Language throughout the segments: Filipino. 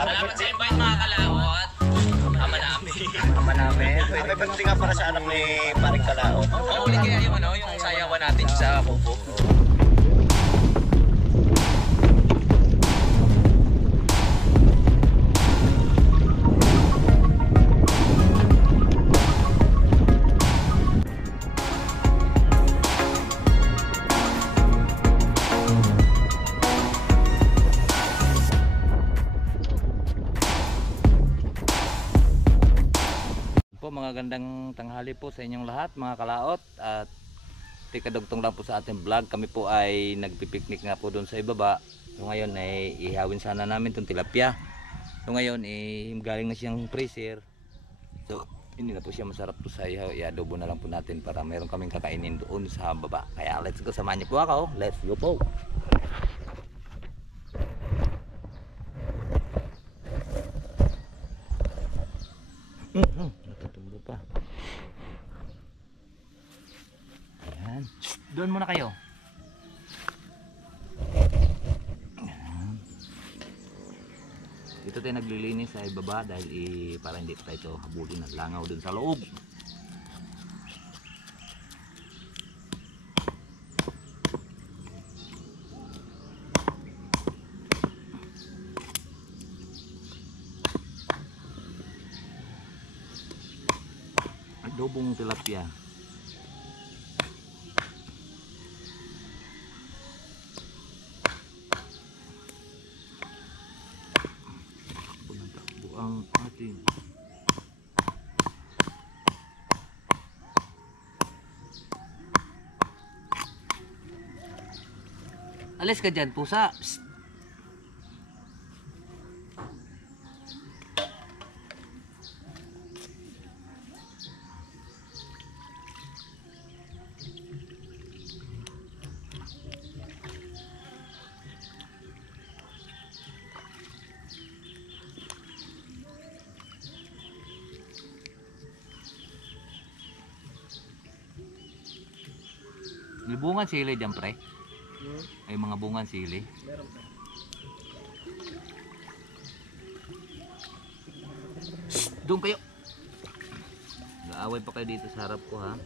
Salamat sa invite mga kalawot. Ama namin. Ama namin. May birthday nga para sa anak ni Paring Kalao. Oo, ulit kaya yung ano, yung sayawan natin sa Kubo. Mga gandang tanghali po sa inyong lahat mga kalaot, at tikadugtong lang po sa ating vlog. Kami po ay nagpipiknik nga po doon sa ibaba. So ngayon ay ihawin sana namin itong tilapia. So ngayon galing na siyang freezer. So hindi na po siya masarap po sa ihaw. I-adobo na lang po natin para meron kaming kakainin doon sa baba. Kaya let's go, samahan niyo po ako. Let's go po. Natutulo pa. Ayan. Doon muna kayo. Ayan. Dito tayo naglilinis sa ibaba dahil para hindi tayo ito habulin ng langaw dun sa loob. Adobong tilapia. Takbo ang ating alis ka dyan, pusa. Psst. May bungan sili dyan, pre? Ay mga bungan sili. Meron pa. Doon kayo. Gaaway pa kayo dito sa harap ko, ha?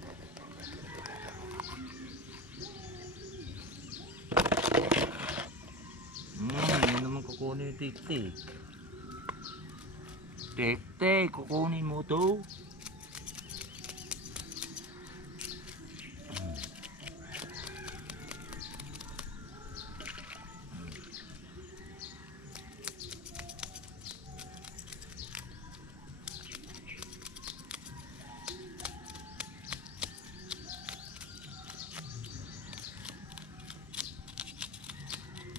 Yan naman kukunin yung tik-tik. Tik-tik, kukunin mo to.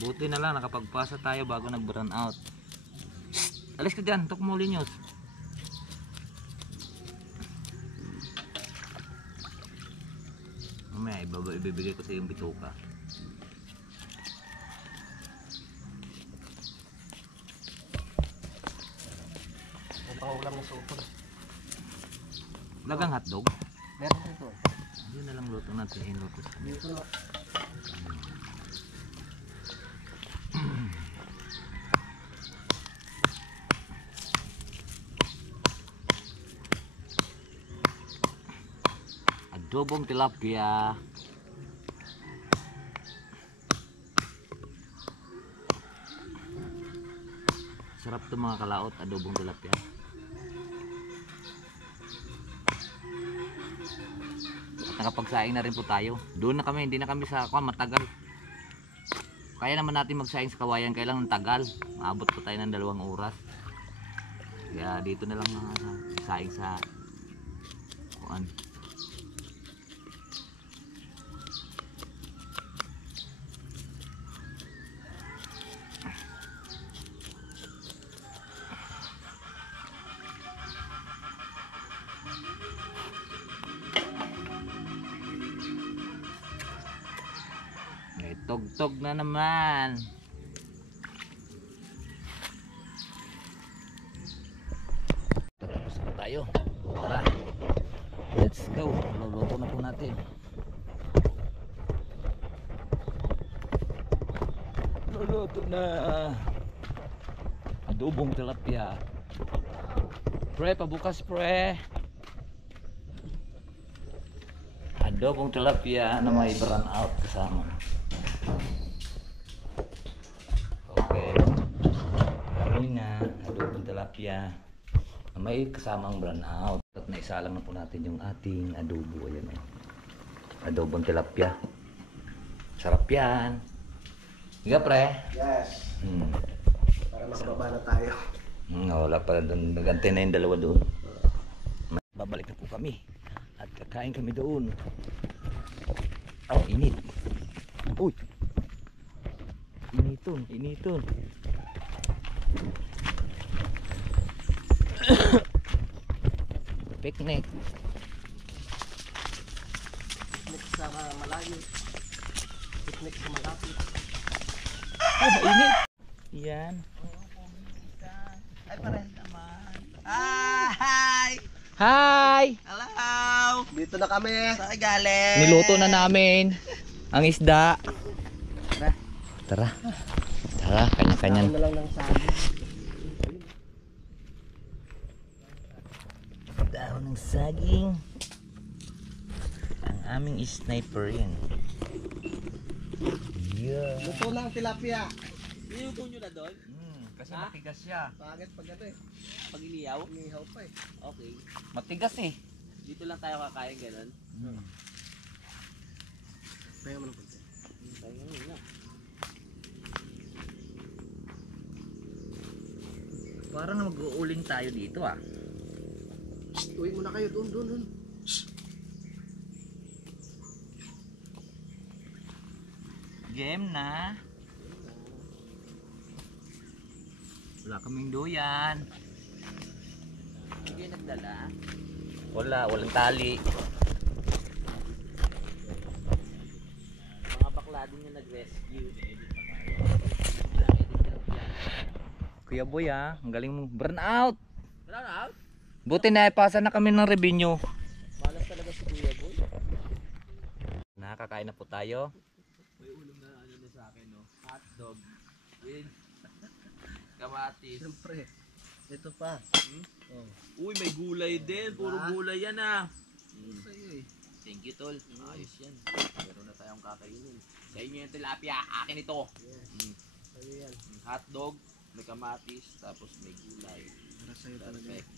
Buti na lang nakapagpasa tayo bago nag-burn out. Shhh! Alis ka dyan, tok mo linyos. Mamaya ibibigay ko sa yung bituka. May pangulam ng supot. Lagang hotdog. Meron dito. Yun na lang luto natin. Inutos. Dito na. Adobong tilapia. Sarap to mga kalaot, adobong tilapia. At nakapagsaing na rin po tayo. Doon na kami, hindi na kami sa matagal. Kaya naman natin magsaing sa kawayan, kailangan tagal. Maabot po tayo ng 2 oras. Kaya dito na lang saing sa kuan. Tog-tog na naman. Tapos na tayo. Tara. Let's go. Luluto na po natin. Luluto na. Adobong tilapia. Pre, pabukas pre. Adobong tilapia na may brown out kasama. Okay. Kami na adobong tilapia na may kasamang brown out. At naisalang na po natin yung ating adobo. Ayan o. Adobong tilapia. Sarap yan. Higa pre. Yes. Para makababa na tayo. Wala pa doon. Nagantay na yung dalawa doon. Babalik na po kami. At kakain kami doon. Oh, init. Uy. Initon, initon. Picnic. Picnic sa malayo. Picnic sa malapit. Oh, init. Yan. Ay, parehas naman. Hi! Hi! Hello! Dito na kami. Saan galing? Niluto na namin ang isda. Tara. Tara. Tara, kanya-kanyan. Na lang ng saging. Dahon ng saging. Ang aming sniper yan. Yeah. Luto na ang tilapia. Niluto nyo na doon? Kasi matigas siya. Pangit pag ano eh. Pag iniyaw? Umihaw pa eh. Okay. Matigas eh. Dito lang tayo kakain ganun. Kaya mo ng konti. Tayo na. Parang mag-uuling tayo dito ah. Uwi muna kayo doon. Game na. Wala kaming duyan. Hindi kayo nagdala. Walang tali. Mga bakla din yung nag-rescue. Kuya Boy ah, ang galing mo. Burn out. Brown out? Buti na ipasa na kami ng revenue. Malas talaga si Kuya Boy. Nakakain na po tayo. May ulam na ano na sa akin, no? Hot dog with kamatis. Siyempre. Ito pa. Oh. Uy, may gulay din. Puro Diba? gulay yan ah. Sa'yo eh. Thank you, tol. Ayos yan. Meron na tayong kakainin. Sa inyo yung tilapia. Akin ito. Yes. Sa'yo yan. Hot dog, may kamatis, tapos may gulay. Para sa'yo talaga. Perfect.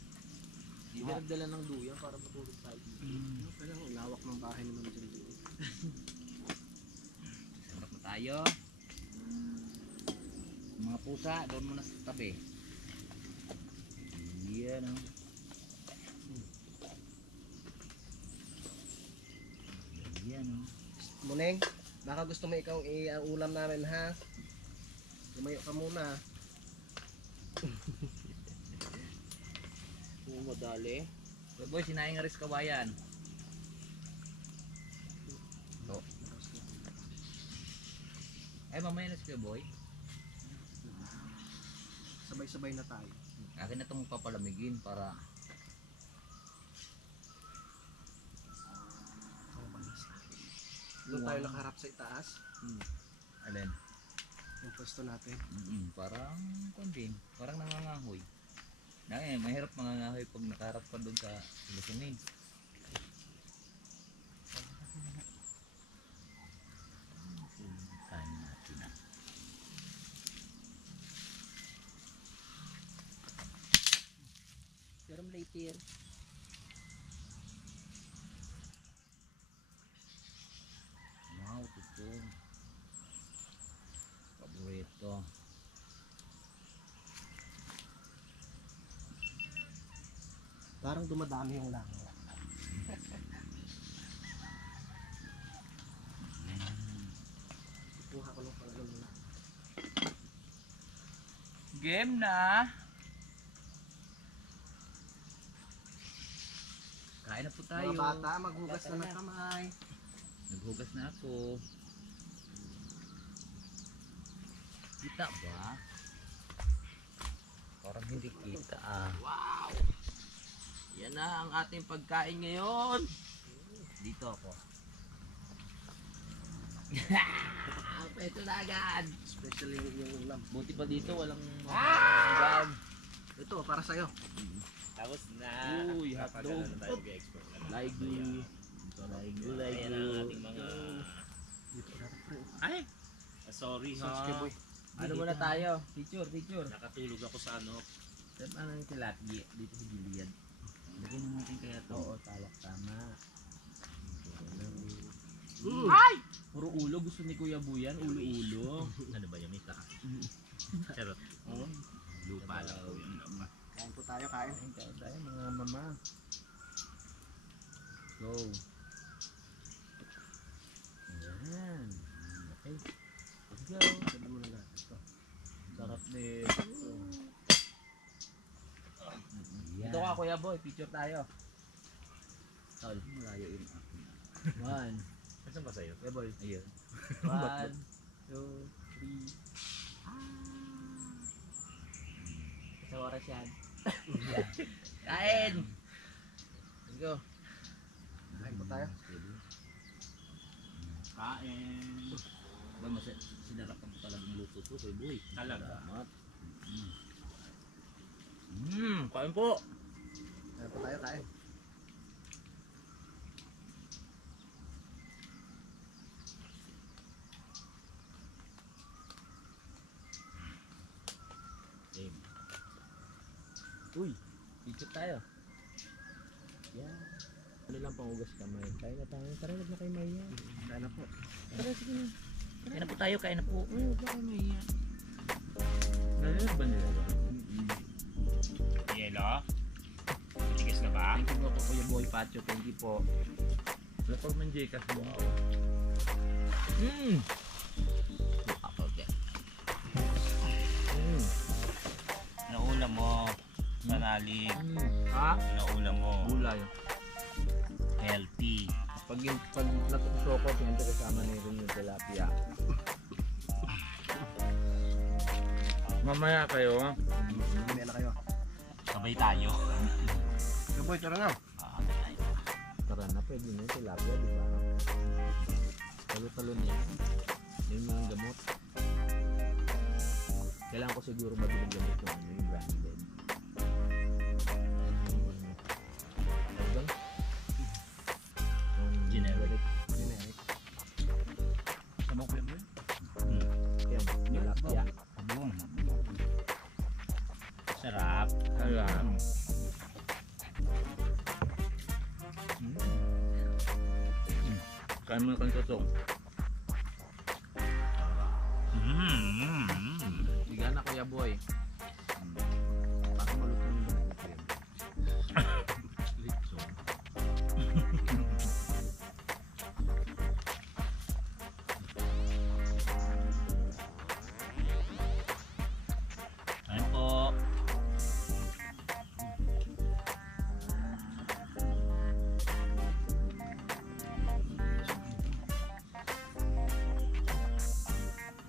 Hindi na nagdala ng duyan para matulog tayo dito. Pero ang lawak ng bahay ni Ma'am Jelly. Sarap na tayo. Mga pusa, doon muna sa tabi. Yan oh. Yan oh. Muneng, baka gusto mo ikaw i-ulam namin ha? Lumayo ka muna. Kung madali. Kuya Boy, sinaing ris kawayan. Oh. Ay, mamaya na si Kuya Boy. Sabay-sabay na tayo. Akin na itong papalamigin para Doon tayo nakaharap sa itaas. alin? Yung pwesto natin. Parang kundin, parang nangangahoy. Mahirap mangangahoy pag nakaharap pa doon sa lusunin. Kain natin na. Pero later. Wow, ito. Paborito. Parang dumadami yung langaw. Kuha ko lang pala ng langaw. Game na. Kain na po tayo. Mga bata, maghugas na ng kamay. Naghugas na ako. Kita ba? Parang hindi kita ah. Wow! Yan na ang ating pagkain ngayon. Dito ako. Ito na agad. Especially yung ulam. Buti pa dito walang mga para sa'yo. Tapos na. Uy, hotdog. Kapag na tayo mag-export. Laigu. Laigu, Ayan ang laigu. ating mga... Ay! Sorry ha. Subscribe boy. Ano muna tayo? Picture. Nakatulog ako sa ano. Saan ano yung tilapia? Dito sa gilid. Lagyan na natin kaya to. Oo, talak tama. Ay! Puro ulo. Gusto ni Kuya Buyan. Ulo-ulo. Ano ba yung may taas? Charot. Oo. Lupa lang po yun. Kain po tayo, kain. Kain tayo mga mama. Go. Ayan. Okay. Let's go. Ganda mo na lahat. Ito. Sarap din. Dito ka Kuya Boy. Picture tayo. Tol. Malayo yun. 1. Saan ba sa'yo? Kuya Boy. Ayun. 1, 2, 3. Sa oras yan. Kain! Let's go. Kain po tayo. Kain. Ba, sinarapan ko talagang luto to, Kuya Boy. Talaga. Salamat. Kain po. Kain po tayo, kain. Uy, picture tayo. Yan. Ano lang pangugas kamay. Kain na tayo. Tara, wag na kayo mahiya. Kain na po. Tara, sige na. Kain na po tayo, kain na po. Uy, wag na kayo mahiya. Narinig ba nila? Yelo? Tigas na ba? Thank you po Kuya Boy Pacho. Thank you po. Lapag man Jcas mo. Okay. Naulam mo. Manalig. Ha? Naulam mo. Gulay. Healthy. Pag natutuso ko, siyempre kasama na rin yung tilapia. Mamaya kayo, ha? Mamaya na kayo. Sabay tayo. Yo boy, tara na. Tara na, pwede na yung tilapia, di ba? Talo-talo niya. Yun yung mga gamot. Kailangan ko siguro mabiling gamot yung ano yung branded. Generic. Generic. Sama ko yun. Yan, tilapia. Boom. Sarap. Alam. Kain mo na kang sasong. Higa na Kuya Boy. Baka malutong yung buko yun. Litson. Ayun po.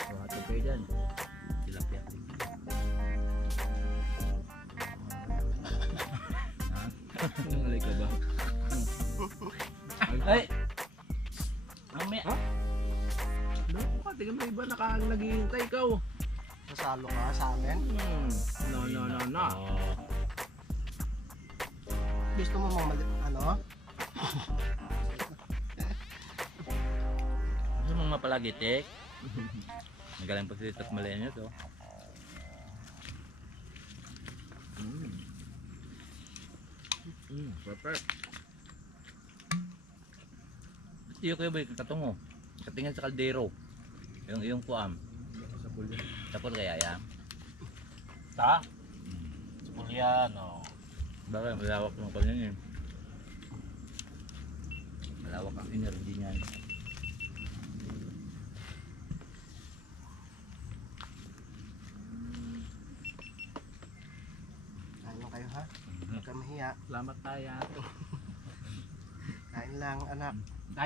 So, hato kayo dyan. Tilapia. Nangalay ka ba? Ay! Mamaya. Loko ka, tingnan mo iba naghihintay ikaw. Sasalo ka sa amin. No. Oh. Gusto mo ano? Ano mga palagitik? Nagaling po si Tat Malenya to. Perfect. Iyo kayo ba katungo? Katingin sa kaldero. Yung iyong kuam. Sa pulo. Tapos kaya yan. Ta? Pulyano. Bakit malawak ng kanya eh. Malawak ang energy niyan. Kain lang kayo ha. Huwag ka mahiya. Salamat tayo. Kain lang anak.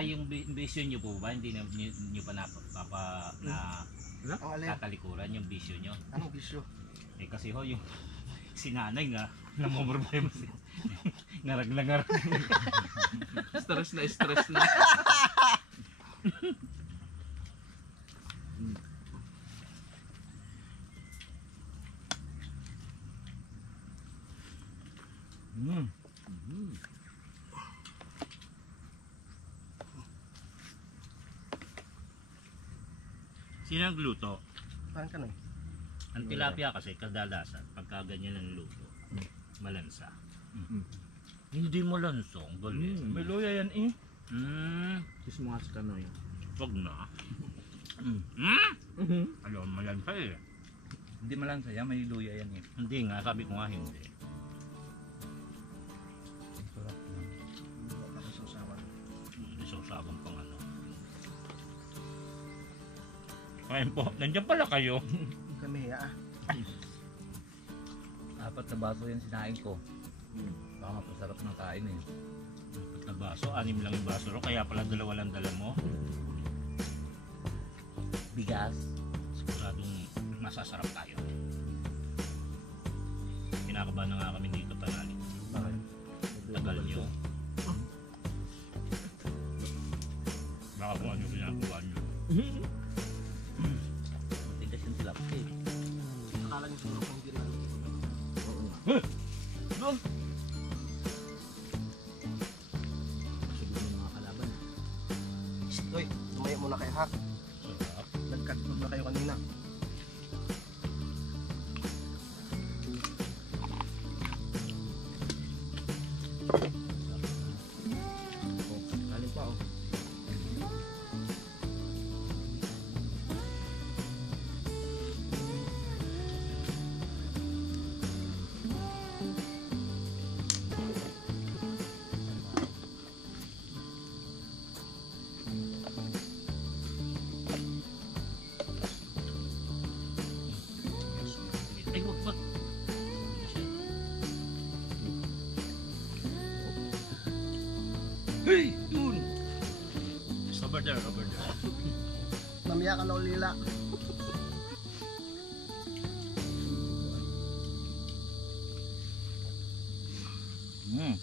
Yung vision nyo po ba? Hindi na nyo pa Ang alin? tatalikuran yung vision nyo? Anong bisyo? Eh kasi ho yung sinanay nga namumroblema siya. Ngarag. Stress na. Mm. Mhm. Sino ang luto? Parang kanoy. Ang tilapia kasi kadalasan pagka ganyan ang luto, malansa. Mm. Hindi malansong, galing. Mm. May luya yan eh. Kiss mo nga sa kanoy. Wag na. Mhm. Alam, malansa eh. Hindi malansa yan, may luya yan eh. Hindi nga, sabi ko nga hindi. Sarap na. Tapos sausawan. Isasabang pang ano. Kain po, nandiyan pala kayo. Kami ah. 4 na baso yan sinain ko. Mm. Baka mapasarap ng kain eh. Apat na baso, 6 lang yung baso ro, kaya pala 2 lang dala mo. Bigas. Siguradong masasarap tayo. Kinakabahan na nga kami dito panali. Bakit? Tagal nyo. Baka kung ano ginagawa nyo. Matigas yung tilapia eh. Akala niyo siguro kung hindi na. Oo nga. Doon! Masugod ng mga kalaban. Hoy, lumayo muna kayo ha. Sarap. Nagkatulog na kayo kanina. Oh, kanin pa oh. Ay, wag ba? Hey! Yun! Over there, over there. Mamaya ka na ulila. Hmm.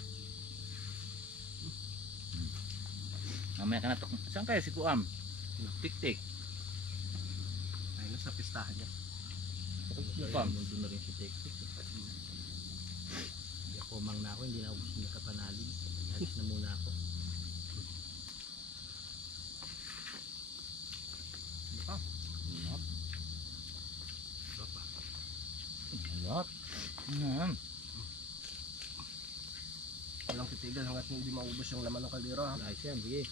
Mamaya ka na to. Saan kaya si Kuam? Tik-tik. Ayun sa pistahan niya. Kuam. Doon na rin si Tektik. Hindi ako umang na ako, hindi na ako gusto nakapanalin. Alis na muna ako. Sarap. Hmm. Walang titigal hanggat hindi maubos yung laman ng kaldero ha. Ayos yan, sige.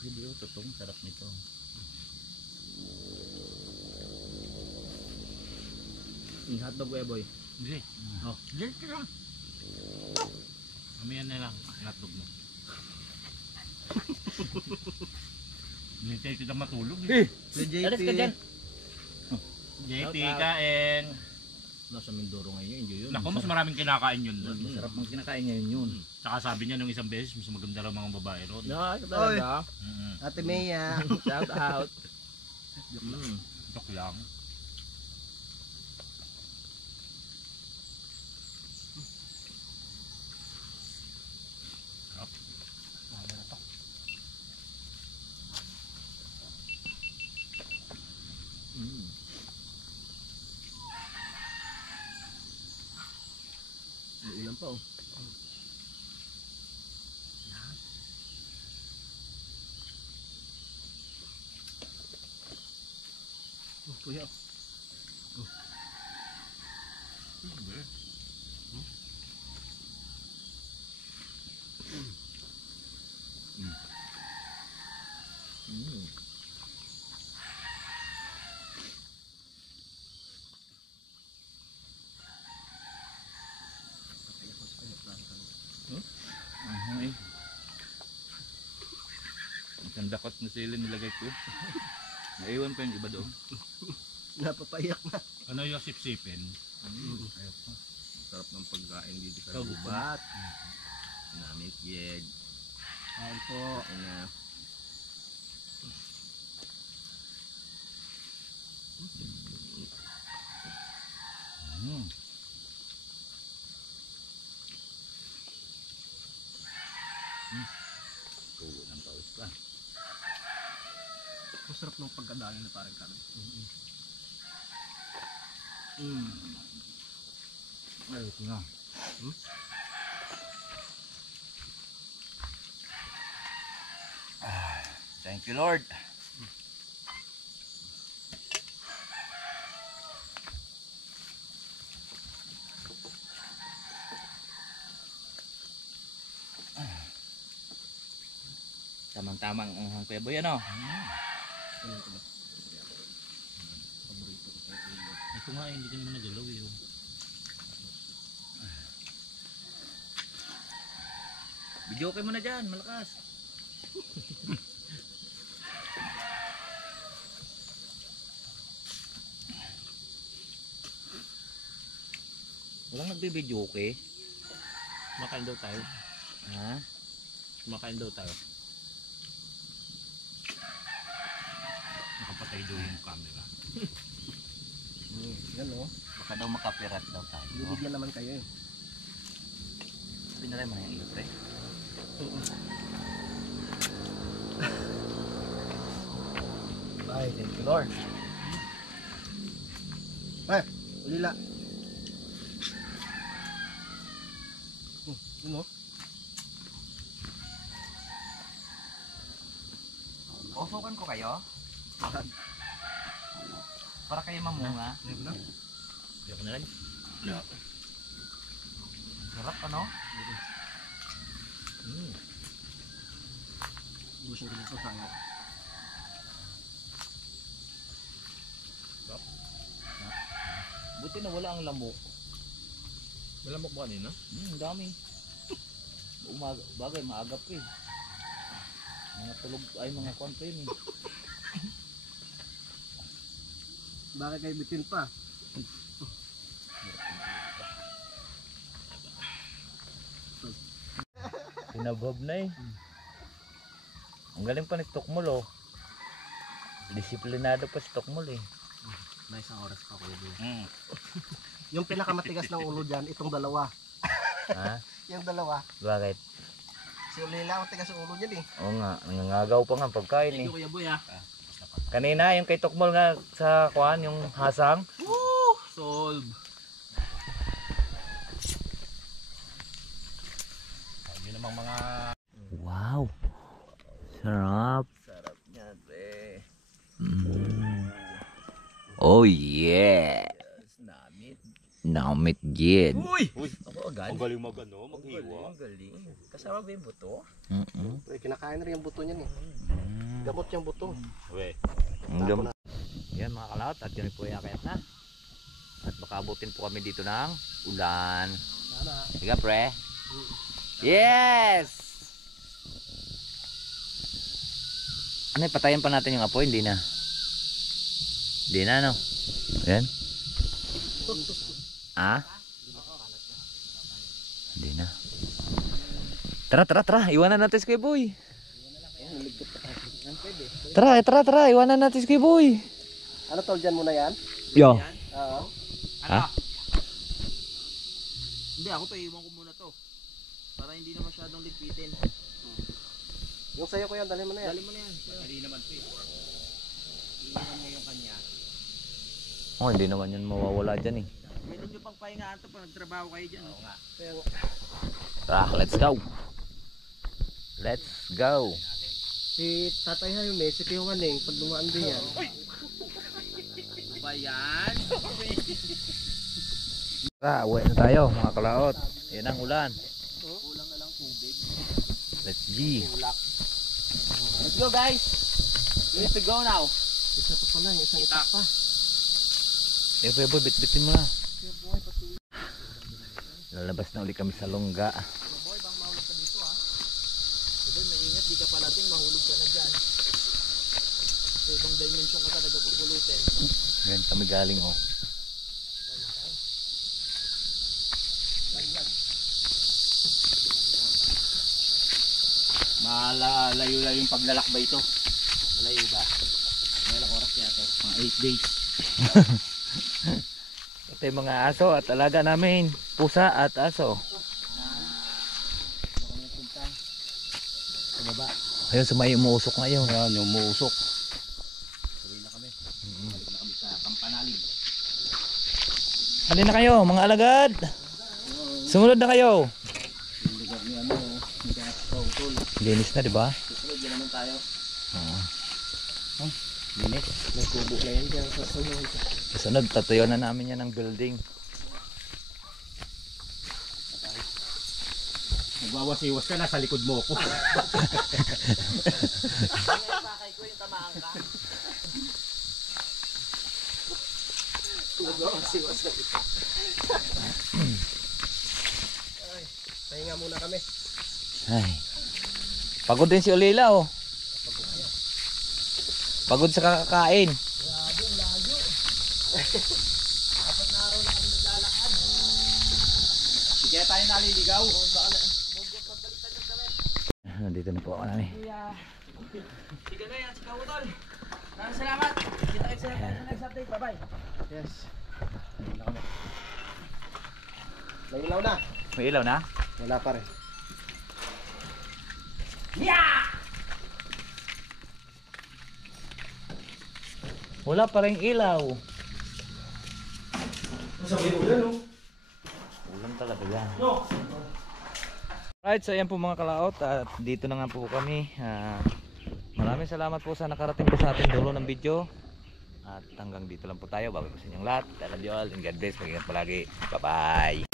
Hindi oh, totong sarap nito. Yung hotdog eh boy. Hindi. Oh. Dito lang. Mamaya na lang. Hotdog mo. Hinintay kita matulog eh. Si Alis ka dyan. JT, Shout out. kain. Nasa Mindoro ngayon, enjoy yun. Naku, mas maraming kinakain yun doon. Masarap ang kinakain ngayon yun. Saka sabi niya nung isang beses, mas maganda raw mga babae ron. No, ito talaga. Ate Mea. Shout out. Mm. Joke lang. Mm. May ilan pa oh. Kuya. Mm. Ay. Isang dakot na sili nilagay ko. Naiwan pa yung iba doon. Napapayak na. Ano yung sipsipin? Ayaw pa. Sarap ng pagkain dito sa Ikaw, gubat. Namit yeg. Ayun po. Na. Hmm. Tugo ng paus pa. Masarap ng pagkadali na parang kanin. Ay, ito na. Thank you, Lord. Tamang-tamang ang Kuya Boy, ano? Ito nga hindi ka naman nagalaw eh. Oh. Video kayo muna dyan, malakas. Walang nagbe-video okay? Kumakain daw tayo. Ha? Kumakain daw tayo. Nakapatay daw yung camera. Yan o. Baka daw makapirat daw tayo. Bibigyan naman kayo eh. Pinalay mo na yung ilot eh. Ay, thank you Lord. Ay, ulila. Yun o. Usukan ko kayo? Para kayo mamunga. Hindi ako na lang. Sarap ano? Gusto ko dito sa Buti na wala ang lamok. Malamok ba kanina? Dami. Bagay, maagap eh. Mga tulog ay mga kwan pa yun eh. Bakit kayo bitin pa? Pinabab na eh. Ang galing pa ni Tokmol oh. Disiplinado pa si Tokmol eh. May isang oras pa kuya. Yung pinakamatigas ng ulo dyan, itong dalawa. Ha? Yung dalawa. Bakit? Si Ulila, matigas ang ulo dyan eh. Oo nga, nangangagaw pa nga ang pagkain eh. Kuya Boy ah. Kanina yung kay Tokmol nga sa kuan, yung hasang. Woo! Solve. Yun namang mga... Wow. Sarap. Sarap niya, pre. Oh yeah. Namit. Namit gid. Uy! Ako agad. Ang galing mag-ano, mag-iwa. Ang galing. Kasama ba yung buto? Pre, kinakain na rin yung buto niyan eh. Gamot yung buto. We. Yan mga kalaot, at yun po yung akayat na. At baka abutin po kami dito ng ulan. Sige pre. Yes! Ano, patayin pa natin yung apoy? Hindi na. Hindi na, no? Yan. Ah? Hindi na. Tara, tara, tara. Iwanan natin si Kuya Boy. Tara, tara, tara. Iwanan natin si Kuya Boy. Ano tol dyan muna yan? Yo. Oo. Ha? Hindi, ako to iwan ko muna to. Para hindi na masyadong ligpitin. Yung sa'yo ko yan, dali mo na yan. Dali mo na yan. Hindi naman po eh. Iwan mo yung kanya. Oh, hindi naman yun mawawala dyan eh. Pwede nyo pang pahingaan to pag nagtrabaho kayo dyan. Oo nga. Tara, let's go. Let's go. Si Tatay Jaime, si Tio Waning, pag dumaan din yan. Ano ba yan? Tara, uwi na tayo mga kalaot. Yan ang ulan. Kulang na lang tubig. Let's G. Let's go guys. We need to go now. Isa pa pala, yung isang itak pa. Eh, Kuya Boy, bit-bitin mo na. Lalabas na uli kami sa longga. Boy, bang mahulog ka dito ha. Boy, maingat, di ka palating mahulog ka na dyan. Sa ibang dimension ka talaga pupulutin. Ngayon kami galing oh. Malayo-layo yung paglalakbay ito. Malayo ba? Ilang oras kaya to? Mga 8 days. Ito yung mga aso at alaga namin. Pusa at aso. Sa baba. Ayun, sumay umuusok ngayon. Ayan, yung muusok. Tuloy na kami. Balik na kami sa Kampanalig. Halin na kayo, mga alagad. Sumunod na kayo. Lugar ni ano, nagkakautol. Linis na, di ba? Susunod yan naman tayo. Linis. May kubo na yan dyan sa sunod. Kasunod, tatuyo na namin yan ng building. Nagwawasiwas ka, nasa likod mo ako. Bakay ko yung tamaan ka. Nagwawasiwas na ito. Pahinga muna kami. Ay. Pagod din si Olila, oh. Pagod sa kakakain. Kaya tayo naliligaw. Nandito na po ako namin. Sige na yan, si Kautol. Maraming salamat. Kita-kita sa next update. Bye-bye. Yes. May ilaw na. May ilaw na? Wala pa rin. Wala pa rin ilaw. Sabi mo yan, no? Ulan talaga yan. Right, so ayan po mga kalaot at dito na nga po kami. Maraming salamat po sa nakarating po sa ating dulo ng video. At hanggang dito lang po tayo. Bago po sa inyong lahat. I love you all and God bless. Mag-ingat palagi. Bye bye.